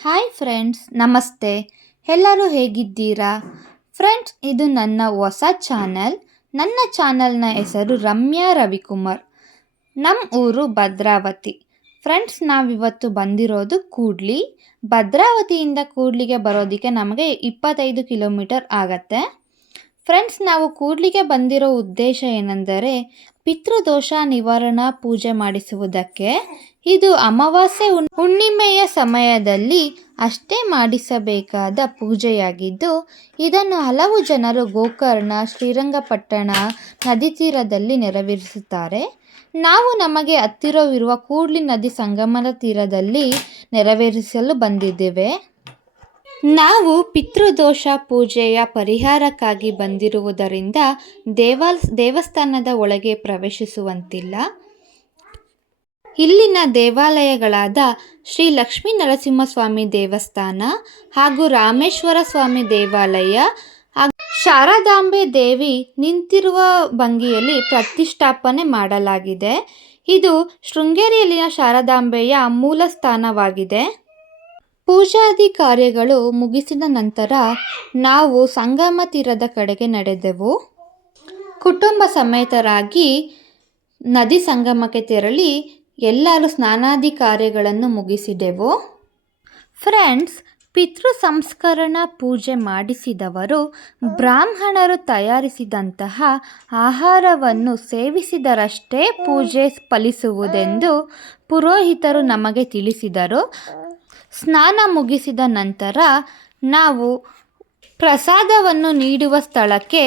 Hi friends, ನಮಸ್ತೆ. ಎಲ್ಲರೂ ಹೇಗಿದ್ದೀರಾ? ಫ್ರೆಂಡ್ಸ್, ಇದು ನನ್ನ ಹೊಸ ಚಾನಲ್. ನನ್ನ ಚಾನಲ್ನ ಹೆಸರು ರಮ್ಯಾ ರವಿಕುಮಾರ್. ನಮ್ಮ ಊರು ಭದ್ರಾವತಿ. ಫ್ರೆಂಡ್ಸ್, ನಾವಿವತ್ತು ಬಂದಿರೋದು ಕೂಡ್ಲಿ. ಭದ್ರಾವತಿಯಿಂದ ಕೂಡ್ಲಿಗೆ ಬರೋದಕ್ಕೆ ನಮಗೆ 25 ಕಿಲೋಮೀಟರ್ ಆಗತ್ತೆ. ಫ್ರೆಂಡ್ಸ್, ನಾವು ಕೂಡ್ಲಿಗೆ ಬಂದಿರೋ ಉದ್ದೇಶ ಏನೆಂದರೆ ಪಿತೃದೋಷ ನಿವಾರಣಾ ಪೂಜೆ ಮಾಡಿಸುವುದಕ್ಕೆ. ಇದು ಅಮಾವಾಸ್ಯೆ ಹುಣ್ಣಿಮೆಯ ಸಮಯದಲ್ಲಿ ಅಷ್ಟೇ ಮಾಡಿಸಬೇಕಾದ ಪೂಜೆಯಾಗಿದ್ದು, ಇದನ್ನು ಹಲವು ಜನರು ಗೋಕರ್ಣ, ಶ್ರೀರಂಗಪಟ್ಟಣ ನದಿ ತೀರದಲ್ಲಿ ನೆರವೇರಿಸುತ್ತಾರೆ. ನಾವು ನಮಗೆ ಹತ್ತಿರವಿರುವ ಕೂಡ್ಲಿ ನದಿ ಸಂಗಮದ ತೀರದಲ್ಲಿ ನೆರವೇರಿಸಲು ಬಂದಿದ್ದೇವೆ. ನಾವು ಪಿತೃದೋಷ ಪೂಜೆಯ ಪರಿಹಾರಕ್ಕಾಗಿ ಬಂದಿರುವುದರಿಂದ ದೇವಸ್ಥಾನದ ಒಳಗೆ ಪ್ರವೇಶಿಸುವಂತಿಲ್ಲ. ಇಲ್ಲಿನ ದೇವಾಲಯಗಳಾದ ಶ್ರೀ ಲಕ್ಷ್ಮೀ ನರಸಿಂಹಸ್ವಾಮಿ ದೇವಸ್ಥಾನ ಹಾಗೂ ರಾಮೇಶ್ವರ ಸ್ವಾಮಿ ದೇವಾಲಯ, ಶಾರದಾಂಬೆ ದೇವಿ ನಿಂತಿರುವ ಭಂಗಿಯಲ್ಲಿ ಪ್ರತಿಷ್ಠಾಪನೆ ಮಾಡಲಾಗಿದೆ. ಇದು ಶೃಂಗೇರಿಯಲ್ಲಿನ ಶಾರದಾಂಬೆಯ ಮೂಲ ಸ್ಥಾನವಾಗಿದೆ. ಪೂಜಾದಿ ಕಾರ್ಯಗಳು ಮುಗಿಸಿದ ನಂತರ ನಾವು ಸಂಗಮ ತೀರದ ಕಡೆಗೆ ನಡೆದೆವು. ಕುಟುಂಬ ಸಮೇತರಾಗಿ ನದಿ ಸಂಗಮಕ್ಕೆ ತೆರಳಿ ಎಲ್ಲರೂ ಸ್ನಾನಾದಿ ಕಾರ್ಯಗಳನ್ನು ಮುಗಿಸಿದೆವು. ಫ್ರೆಂಡ್ಸ್, ಪಿತೃ ಸಂಸ್ಕರಣಾ ಪೂಜೆ ಮಾಡಿಸಿದವರು ಬ್ರಾಹ್ಮಣರು ತಯಾರಿಸಿದಂತಹ ಆಹಾರವನ್ನು ಸೇವಿಸಿದರಷ್ಟೇ ಪೂಜೆ ಫಲಿಸುವುದೆಂದು ಪುರೋಹಿತರು ನಮಗೆ ತಿಳಿಸಿದರು. ಸ್ನಾನ ಮುಗಿಸಿದ ನಂತರ ನಾವು ಪ್ರಸಾದವನ್ನು ನೀಡುವ ಸ್ಥಳಕ್ಕೆ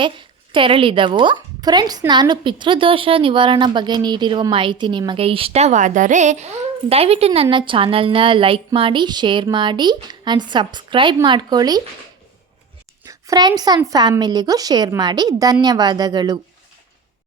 ತೆರಳಿದೆವು. ಫ್ರೆಂಡ್ಸ್, ನಾನು ಪಿತೃದೋಷ ನಿವಾರಣಾ ಬಗ್ಗೆ ನೀಡಿರುವ ಮಾಹಿತಿ ನಿಮಗೆ ಇಷ್ಟವಾದರೆ ದಯವಿಟ್ಟು ನನ್ನ ಚಾನಲ್ನ ಲೈಕ್ ಮಾಡಿ, ಶೇರ್ ಮಾಡಿ ಆ್ಯಂಡ್ ಸಬ್ಸ್ಕ್ರೈಬ್ ಮಾಡ್ಕೊಳ್ಳಿ. ಫ್ರೆಂಡ್ಸ್ ಆ್ಯಂಡ್ ಫ್ಯಾಮಿಲಿಗೂ ಶೇರ್ ಮಾಡಿ. ಧನ್ಯವಾದಗಳು.